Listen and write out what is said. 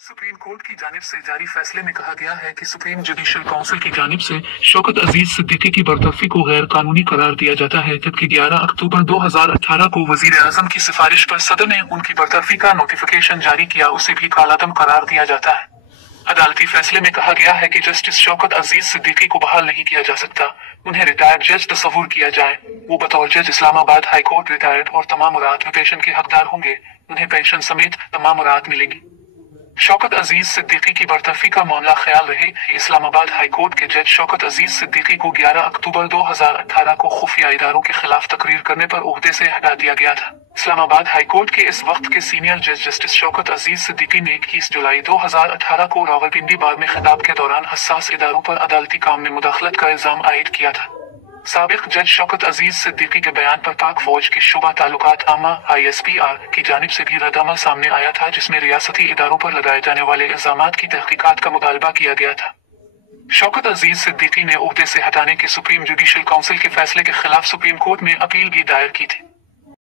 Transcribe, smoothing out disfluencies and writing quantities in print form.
Supreme court की जानिब से जारी फैसले में कहा गया है कि सुप्रीम जुडिशल काउंसिल की जानिब से शौकत अजीज सिद्दीकी की बरतरफी को गैर कानूनी करार दिया जाता है, जबकि 11 अक्टूबर 2018 को वजीर आजम की सिफारिश पर सदर ने उनकी बरतरफी का नोटिफिकेशन जारी किया, उसे भी कालादम करार दिया जाता है। अदालती फैसले में कहा गया है कि जस्टिस शौकत अजीज सिद्दीकी को बहाल नहीं किया जा सकता, उन्हें रिटायर्ड जज तस्वुर किया जाए। वो बतौर जज इस्लामाबाद हाई कोर्ट रिटायर्ड और तमाम राहत में पेंशन के हकदार होंगे, उन्हें पेंशन समेत तमाम राहत मिलेंगी। शौकत अजीज सिद्दीकी की बरतरफी का मामला ख्याल रहे इस्लामाबाद हाई कोर्ट के जज शौकत अजीज सिद्दीकी को 11 अक्टूबर 2018 को खुफिया इदारों के खिलाफ तकरीर करने पर ओहदे से हटा दिया गया था। इस्लामाबाद हाई कोर्ट के इस वक्त के सीनियर जज जस्टिस शौकत अजीज सिद्दीकी ने 21 जुलाई 2018 को रावलपिंडी बार में खिताब के दौरान हसास इदारों पर अदालती काम में मुदाखलत का इल्जाम आयद किया था। साबिक जज शौकत अजीज सिद्दीकी के बयान पर पाक फौज के शुबा ताल्लुकात आमा ISPR की जानिब से भी रद्दअमल सामने आया था, जिसमें रियासती इदारों पर लगाए जाने वाले इल्जामात की तहकीकात का मुतालबा किया गया था। शौकत अजीज सिद्दीकी ने ओहदे से हटाने के सुप्रीम जुडिशल काउंसिल के फैसले के खिलाफ सुप्रीम कोर्ट में अपील भी दायर की थी।